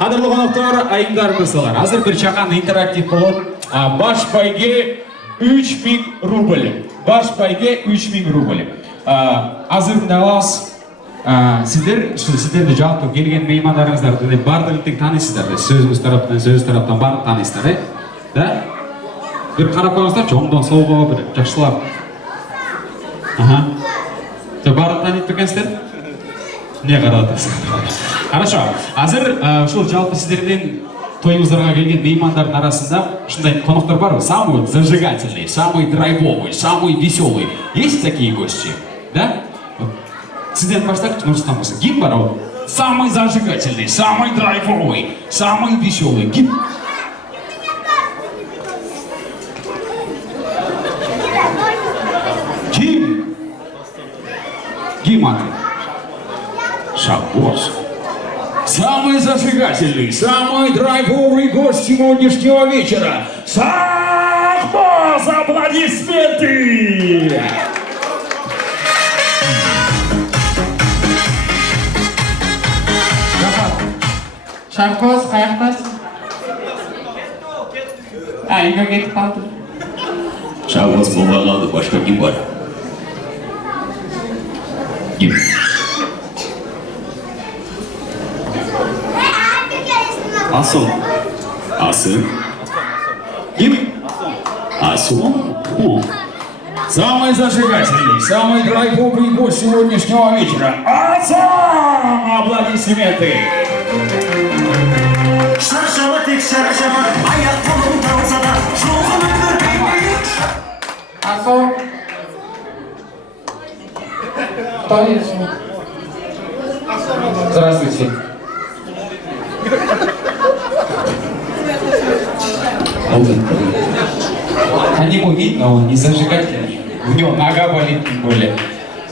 Қадірлі қонақтар, айымдар мырзалар. Азыр бір чақан интерактив болады. Баш байге 3000 рубль. Баш байге 3000 рубль. Азыр мыналас сіздерді жалпы келген меймандарыңыздарды бардығын тек танисыздар. Сөзіміз тараптан барлық танисыздар, да? Bir қарап қойыңыздар, жоңдан солға бір жақшылап. Барлық танитып екенсіздер? Не қарадыңыздар? Хорошо. Азыр шул жалпы сіздерден тойыңыздарға келген меймандардың арасында шындай қонақтар бар ғой? Самый зажигательный, самый драйвовый, самый веселый. Есть такие гости? Да? Сізден баштайық, Нұрсұлтан болса. Кім бар ол? Самый зажигательный, самый драйвовый, самый веселый. Кім? Кім? Кім аты? Шабос. Самый зажигательный, самый драйвовый гость сегодняшнего вечера. Шабос! Аплодисменты! Шабос, қаяқтас? Үйге кетіп қалды. Шабос болмай қалды, башқа кім бар? Кім? Асым. Асым? Ким? Асым? Самый зажигательный, самый драйвовый гость сегодняшнего вечера. Асым! Аплодисменты! Шаршама тек шаршама, аяқ қолым талса да, жоғын көрмеймін. Асым. Кто есть? Здравствуйте. По нему видно, он не зажигательный. У него нога болит, тем более.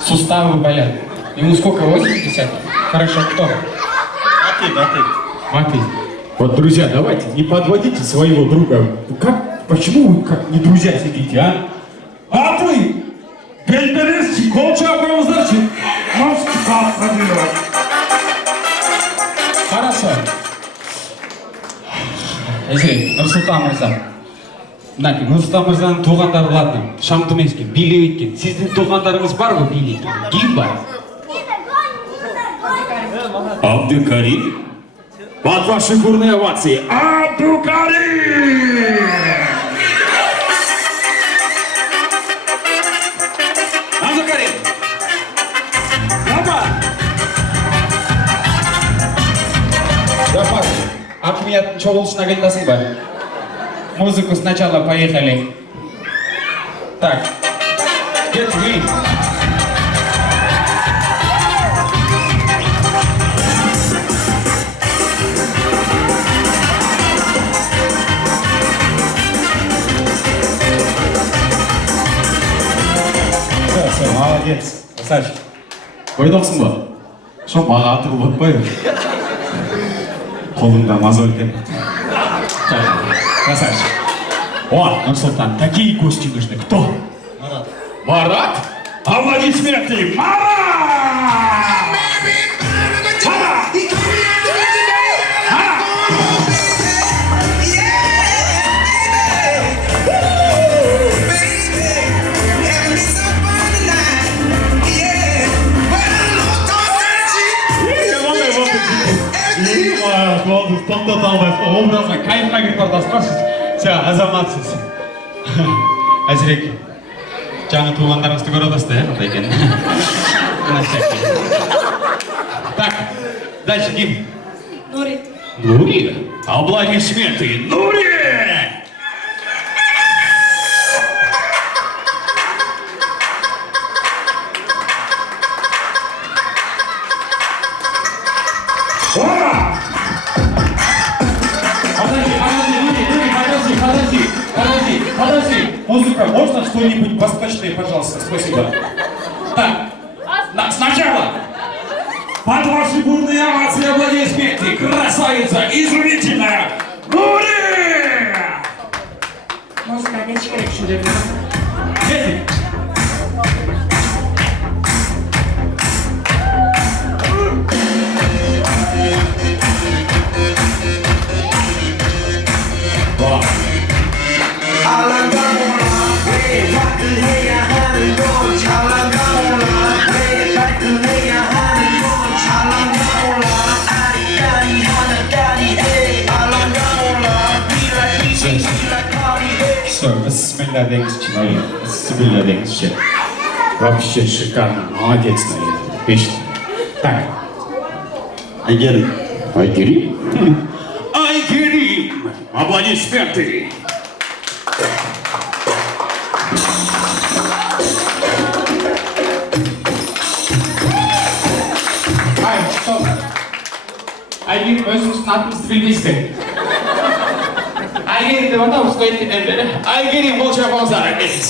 Суставы болят. Ему сколько, 80? Хорошо, кто? Маты. Вот, друзья, давайте, не подводите своего друга. Почему вы как не друзья сидите, а? А ты? Бельберезчик, колчак прямо значит. Хорошо. Ежели, Нұрсұлтан мырза. Мінекей, Нұрсұлтан мырзаның туғандары, ладно, Шамтымескен, билеп еткен. Сіздің туғандарыңыз бар ғой билеп еткен? Кім бар? Абдукарим? Под ваши бурные овации. Абдукарим! Абдукарим! Опа! Жапар, акмияттың шоғылышына келтасың ба? Музыку сначала, поехали. Так, держи. Все, молодец. Красавчик. Бойдақсың ба? Шо маға атырып отпай. Қолыңда мозоль деп. Красавчик. О, Нұрсұлтан, такие гости нужны. Кто? Марат. Марат? Аплодисменты! Марат! Болды, тоқтат албай, образға, кайфқа кетіп бардасқарсыз. Все, азаматсыз. Әзірек, жаңа туғандарыңызды көріп да, қандай екен. Так, дальше кім? Нури. Нури? Аплодисменты! Нури! Подожди. Музыка, можно что-нибудь восточное, пожалуйста? Спасибо. Так, сначала. Под ваши бурные овации, аплодисменты! Красавица! Изумительная! Нури! Музыка, не чекай, что ли? Дети! деңізші, Сибилла деңізші. Вообще шикарно, молодец, наверное. Пишет. Так. Айгерим. Айгерим? Айгерим! Аплодисменты! Ай, стоп. Айгерим, өзіңіздің атыңызды білмейсің. Айгерим деп атауыз қой еткеннен бері. Айгерим, қол шапалыңыздар, әкеліңіз.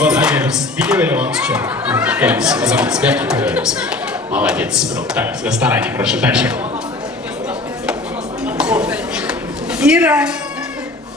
Вот, Айгерим, сіз билеп еліп алыңызшы. Келіңіз, азамат, сберки көреміз. Молодец, бро. Так, в ресторане, прошу, дальше. Ира.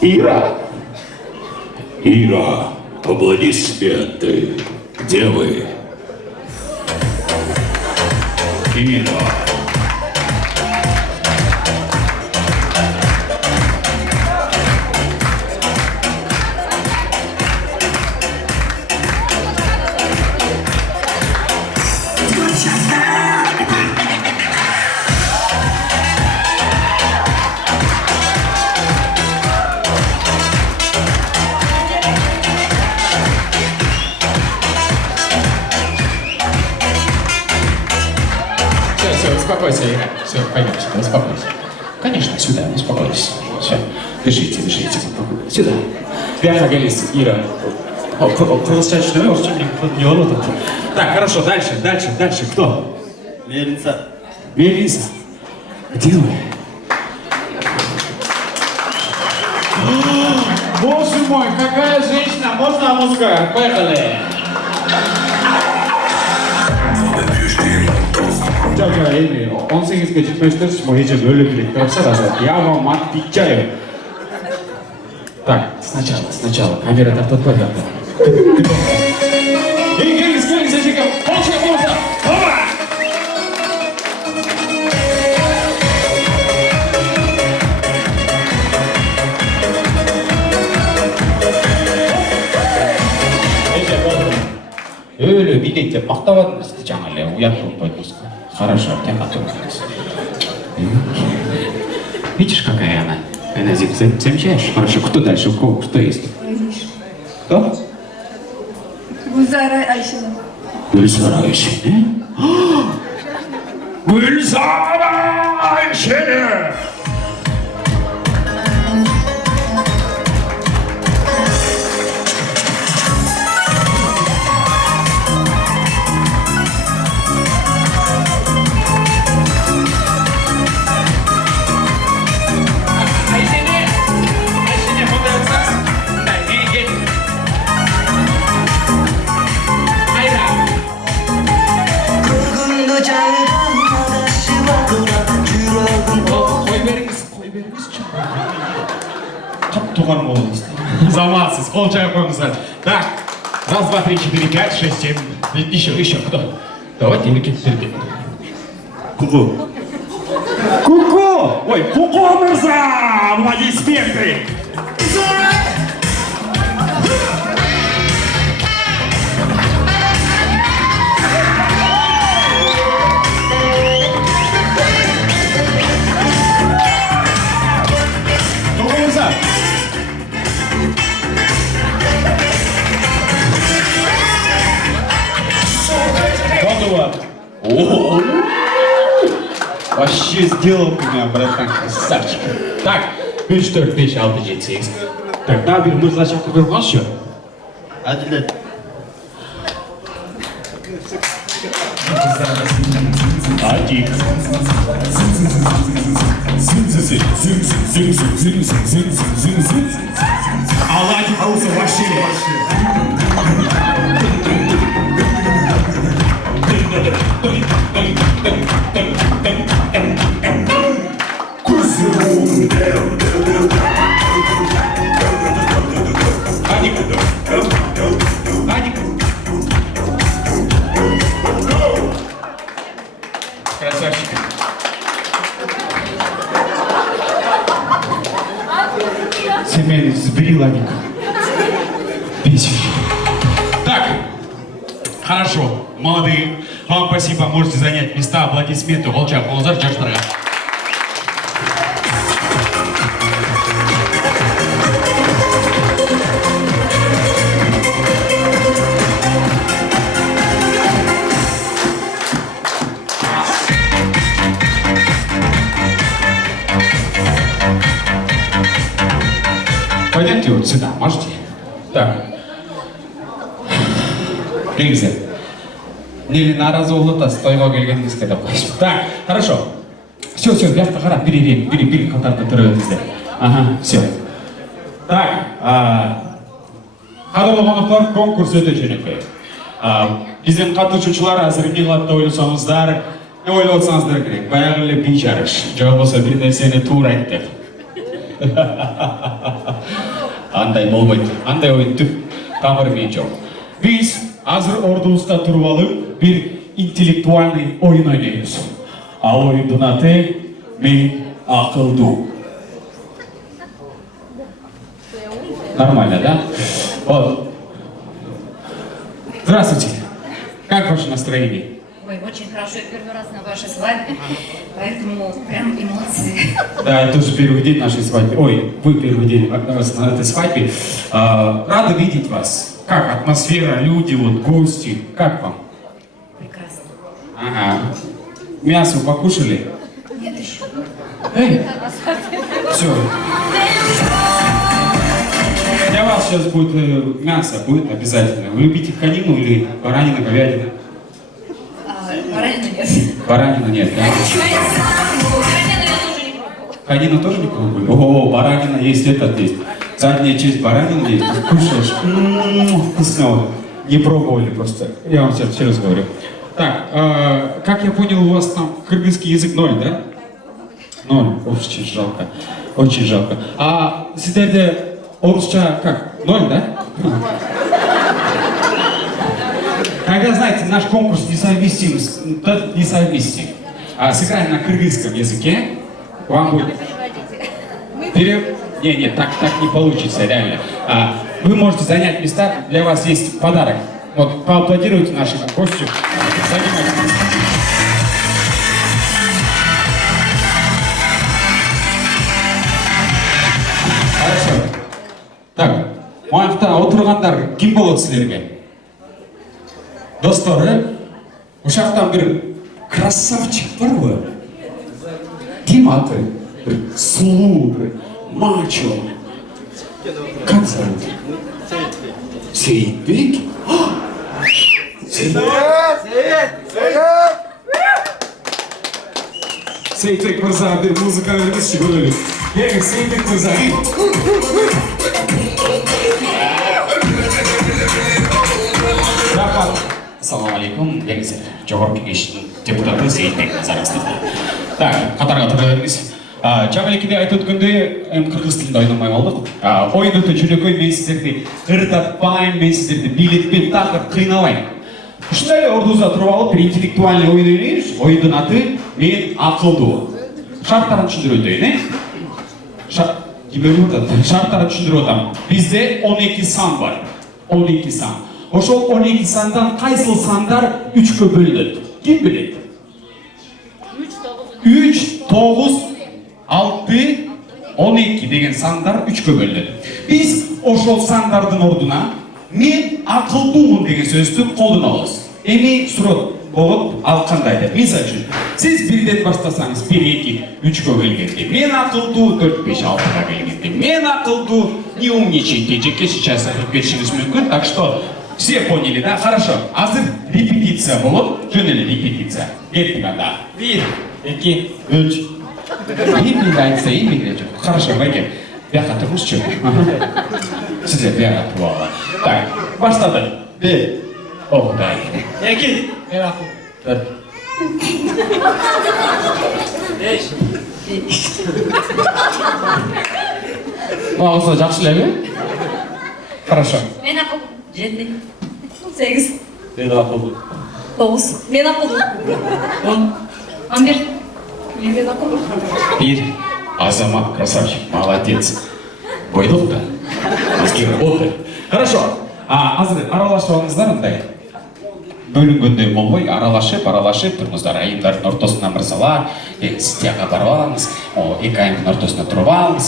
Ира. Ира, аплодисменты. Где вы? Ира. Все, успокойся, Ира. Все, пойдем сюда, успокойся. Конечно, сюда, успокойся. Все, дышите. Сюда. Вверх голись, Ира. Полосчачный орчик, не лоток. Так, хорошо, дальше. Кто? Верница. Велиса. Где вы? Боже мой, какая женщина! Можно музыка? Поехали! Жака, эми 18-ге 24 мой ежем өліп келеді. Красавица. Я вам отвечаю. Так, сначала. Камера тартып қой. Келіңіз, әжеке. Қолшық болса. Опа! Өлі билет деп мақтаватырмыз жаңа әлі ұят болып қойдыңыз. Хорошо, тем отвлеклись. Видишь, какая она? Она замечаешь? Хорошо, кто дальше? У кого? Что есть? Кто? Гузара Айшина. Гульзара Айшина? Гульзара Айшина! Туған болыңыз. Заматсыз, қол жайып қойыңыздар. Так, раз, два, три, четыре, пять, шесть, семь. Еще, кто? Давайте, еркектерге. Ку-ку. Ку-ку! Ой, Ку-ку, мырза! Аплодисменты! Ку-ку, мырза! О, вообще сделал меня, братан, красавчик. Так, 3, 4, 5, 6, 7, 8. Так, daha bir mırza şarkı bir konuşuyor. Adilet. Hadi. Allah olsun başlayalım. Hadi. Красавчик. Хорошо, молодые. Вам спасибо, можете занять места, аплодисменты, Голчак, Олзар, жаштарға. Пойдемте вот сюда, можете? Так. Келіңіздер. Нелі наразы болып та тойға келгеніңізге деп қойшы. Так, хорошо. Все, жаққа қарап, бері қатарда тұрыңыздар. Ага, все. Так, қадірлі қонақтар, конкурс өте жөнекей. Біздің қатысушылар әзір не қылады ойласаңыздар, не ойлап отсаңыздар керек. Баяғы эле би жарыш, жоқ болса бір нәрсені тура айт деп. Андай болмайды, андай ойын түп тамырымен жоқ. Біз азыр ордубузда туруп алып бир интеллектуальный ойын ойнойбуз. Ал оюндун аты «Мен акылдуу». Нормально, да? Вот. Здравствуйте. Как ваше настроение? Ой, очень хорошо. Я первый раз на вашей свадьбе, поэтому прям эмоции. Да, я тоже первый день нашей свадьбы. Ой, вы первый день на этой свадьбе. Рада видеть вас. Как атмосфера, люди, вот гости. Как вам? Прекрасно. Ага. Мясо покушали? Нет еще. Эй, все. Для вас сейчас будет мясо, будет обязательно. Вы любите конину или баранина, говядина? Баранина нет. Баранина нет, да? Баранину я тоже не пробовала. Конину тоже не пробовали? О, баранина есть, этот есть. Задняя часть баранины есть, ты кушаешь. Вкусно. Не пробовали просто. Я вам сейчас через говорю. Так, как я понял, у вас там кыргызский язык 0, да? 0. Очень жалко. Очень жалко. А сіздерде орысша как? 0, да? Тогда, знаете, наш конкурс несовместим. Сыграем на кыргызском языке. Вам будет... Не, так не получится, реально. Вы можете занять места, для вас есть подарок. Вот, поаплодируйте нашему гостю. Занимайтесь. Хорошо. Так, маңықта отырғандар кім болады сілерге? Достар, ошақтан бір красавчик бар ғой? Кім аты? Бір сұлу, бір мачо. Как зовут? Сейітбек? Сейітбек мырза, бір музыка өріңізші көрелік. Егі, Сейітбек мырза. Рахат. Ассалаумалейкум, деңіздер. Жоғарғы кеңестің депутаты Сейітбек Назарастырды. Так, қатарға тұрға беріңіз. Чамалекеде айтып өткенде қырғыз тілінде ойнамай қалдық. Ойын өте жүрекой, мен сіздерді ырдатпайын, мен сіздерді билетпен тақыр қиналайын. Ушундай ордубузда туруп алып бир интеллектуальный ойын ойнойбуз. Ойындын аты «Мен акылдуу». Шарттарын түшүндүрүп өтөйүн, Шарттарын түшүндүрүп атам. Бизде 12 сан бар. 12 сан. Ошол 12 сандан кайсыл сандар 3кө бөлүнөт? Ким билет? 3, 9, 6, 12 деген сандар 3кө бөлүнөт. Биз ошол сандардын ордуна «Мен акылдуумун» деген сөздү колдонобуз. Эми суроо болуп ал кандай деп. Мисалы үчүн, сиз бирден баштасаңыз 1, 2, 3кө келгенде, мен акылдуу 4, 5, 6га келгенде, мен акылдуу не умничайте, жеке сейчас айтып беришиңиз мүмкүн. Так что все поняли, да? Хорошо. Азыр репетиция болуп, жөн эле репетиция. Кеттик анда. 1, 2, 3. Эмне айтса, эмне жок. Хорошо, байке. Бияка турмузчу. Сиздер бияка туруп алгыла. Так, баштадык. 1. О, дай. 2. Мен акыл. 4. 5. Мага жакшы элеби? Хорошо. Мен акыл. 7. 8. Мен акыл. 9. Мен акыл. 10. 11. Мен акыл. 1. Азамат, красавчик, молодец. Бойдук да. Бизге работает. Хорошо. Азыр аралашып алыңыздар андай. бөлінгенде болмай, аралашып, тұрыңыздар, айымдардың ортасына мырзалар, стияға барып алыңыз, екі айымдың ортасына тұрып алыңыз,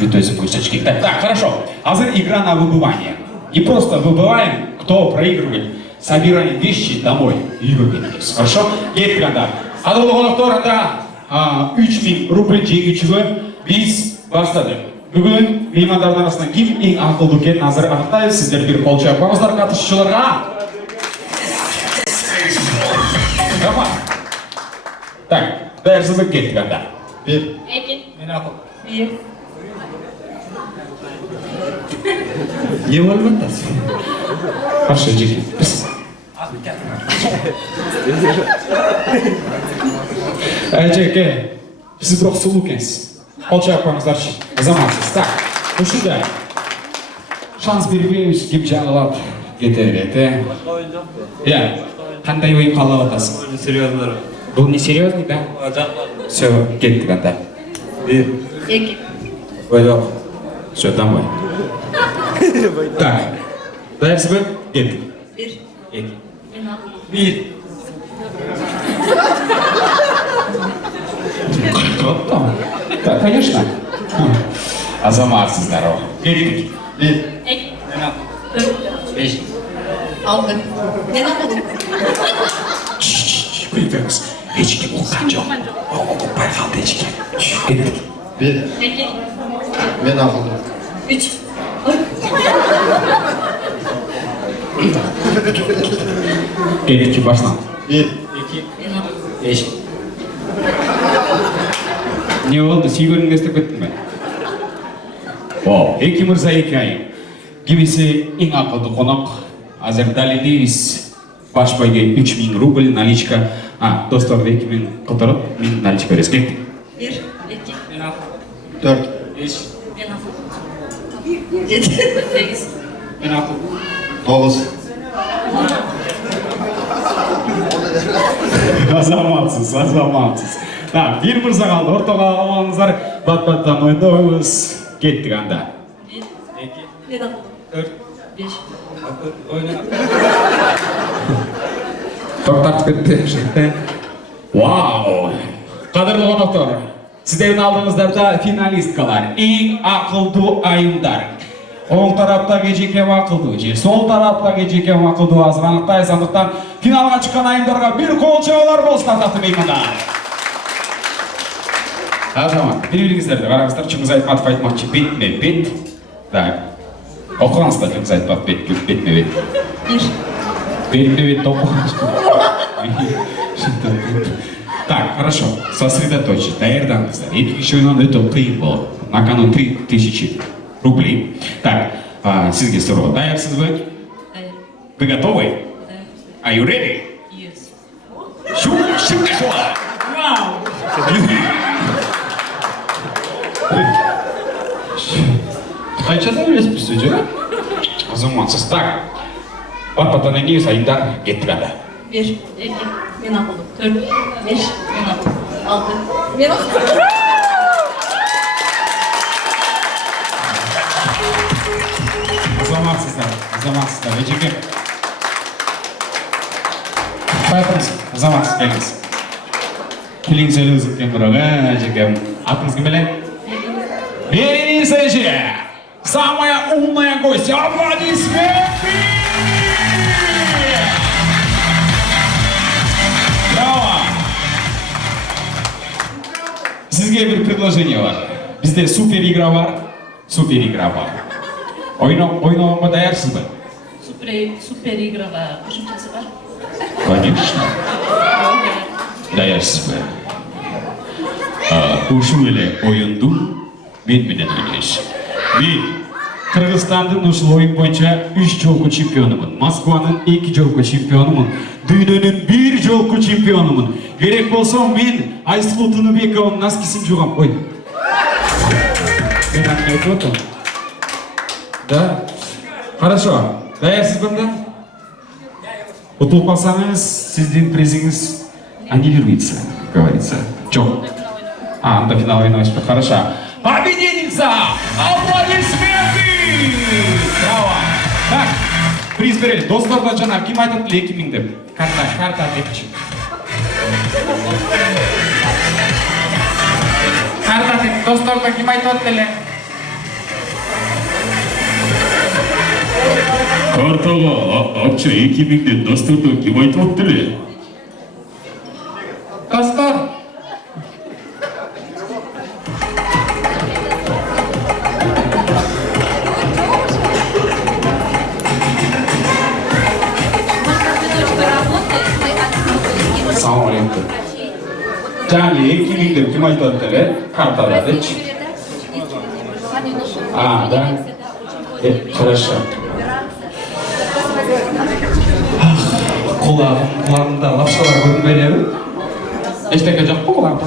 бүтөзім көрсетшкен. Так, хорошо, азыр игра на выбывание. Не просто выбываем, кто проигрывает, собираем вещи домой, үйге кетеміз. Хорошо? Кеттік анда. Адыл қонақтарында 3000 рубль жеңүүчүгө биз баштадык. Бүгін меймандардың арасынан ким ең ақылды екенін азыр анықтайбыз. Сіздер бір қол шапқаңыздар қатысушыларға. Роман. Так, дәрісіміз кеттік анда. Bir. Екі. Мен ақыл. Bir. Не болып жатыр? Хорошо, жеке. Жеке, сіз бірақ сұлу екенсіз. Қол шапқаңыздаршы, азаматсыз. Так, осындай. Шанс бермейміз, кеп жаңылап кете береді. Иә, қандай ойын қалап атасың? Серьезно. Бұл не серьезный, да? Все, кеттік анда. Bir. Екі. Пойдем. Все, домой. Так, дәрісі бі? Кеттік. Bir. Екі. Мен ақыл. Bir. Круто. Да, конечно. Азаматсыз, здорово. Кеттік. Bir. Екі. Төрт. Beş. Алты. Мен ақыл. Күлпеңіз. Ешкім ұлған жоқ. Байқалды ешкім. Кеттік. Bir. Екі. Ben akıllı. Üç. Ой. Кеттік baştan. Bir. Мен ақыл. Beş. Не болды, сүйгеніңді естіп кеттің бе? О, екі мырза екі айым. Кемесі ең ақылды қонақ. Азыр дәлелдейміз. Баш байге 3000 рубль наличка. Достарды екімен қылдырып, мен наличка бересіз. Кеттік. Bir. Екі. Мен ақыл. Dört. Beş. Мен ақыл. Жеті. Сегіз. Мен ақыл. Dokuz. Азаматсыз, азаматсыз. Так, бір мырза қалды, ортаға алыңыздар, бат-баттан ойнауыз. Кеттік анда. Bir. Екі. Мен ақыл. Төрт. Беш. Тоқтатып кетті, жігіттен. Вау! Қадірлі қонақтар, сіздердің алдыңыздарда финалисткалар, ең ақылды айымдар. Оң тараптағы жекем ақылды, сол тараптағы жекем ақылды азыр анықтай, сондықтан финалға шыққан айымдарға бір қол шабулар болсын, ардақты меймандар. Азамат, біліңіздерді, қараңыздар, Чыңгыз Айтматов айтмақшы бетме-бет. Так, оқығансыздар Чыңгыз Айтматов бетме-бет. Bir. Бетме-бет оқығансыздар. Так, хорошо, сосредоточьтесь, даярдаңыздар. Екінші ойыннан өте қиын болады. На кону 3000 рублей. Так, сізге сұрау, даярсыз ба? Даяр. Вы готовы? Даяр. Are you ready? Yes. Қайшада өлеспіз сөйдері? Азаматсыз. Так, бат-баттан енейіз айымдар кеттік анда. Bir. Екі. Мен ақыл. Төрт. Беш. Мен ақыл. Алты. Мен ақыл. Азаматсыздар, азаматсыздар. Ежеке. Қайтыңыз, азаматсыз келіңіз. Келің сөйліңіз өткен бұрағы, ежеке. Атыңыз кім білен? Беренесі же! Самая умная гостья! Аплодисменты! Браво! Сізге бір предложение бар. Бізде супер игра бар. Супер игра бар. Ойнауға даярсыз ба? Супер играға қосымшасы бар. Конечно. Даярсыз ба? Ушу еле ойынды менен ойнайсыз. Мен Қырғызстандың ушул ойын бойынша 3 жолку чемпионумун. Москванын 2 жолку чемпионумун. Дүйнөнүн 1 жолку чемпионумун. Керек болсо мен Айсулу Тыныбекованын носкисин жугам. Ой. Мен аны айтып отурмун. Да. Хорошо. Даярсыз банда? Утулуп калсаңыз, сиздин призиңиз аннулируется, говорится. Жок. Анда финал ойнайсызбы. Хорошо. Победительница! Аплодисменты! Браво! Так, приз берели. Достордон жана ким айтат эле 2000 деп? Карта депчи. Карта деп достордон ким айтып эле? Картага акча 2000 деп достордон ким айтып эле? Достор. Салам алейкум. Жаңы 2000 деп ким айтат эле? Картада депчи. Да. Хорошо. Құлағымда лапшалар көрінбей ме? Ештеңе жоқ қой құлағымда.